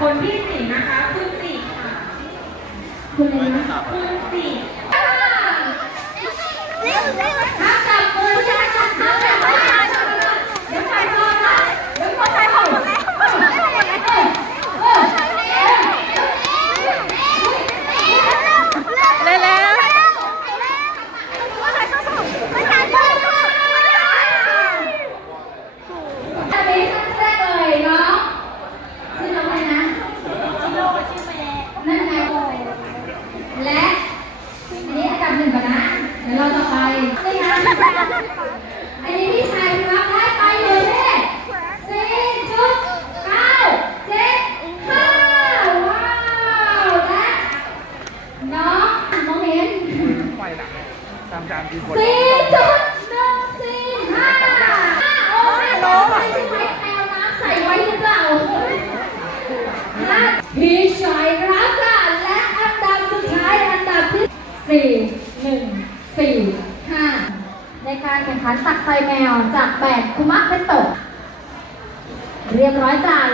คนที่สี่นะคะ คุณสี่ค่ะ คุณเลยนะคุณสี่ ห้ามจับมือใช่ไหมคะห้ามจับมือเดี๋ยวใครโดนนะเดี๋ยวคนใครหมดแล้วเออเออ เร็ว อันนี้ขั้นแรกเลยเนาะชื่อน้องอะไรนะนั่นไงและอันนี้อันดับ หนึ่งก่อนนะ เดี๋ยวเราต่อไปนี่นะอันนี้พี่ชายรับได้ไปเลยแม่สี่จุดเก้าเจ็ดห้าว้าวและน้องน้องเน้นไปหลังตามจานกี่คนสี่จุดหนึ่งสี่ห้าโอ้ยน้องไม่ใช้แอลน้ำใส่ไว้หรือเปล่าพี่ชายรับค่ะและอันดับสุดท้ายอันดับที่สี่ 5 ในการแข่งขันตักไฟแมวจากแบ8คุมะเป็นตก เรียบร้อยจาน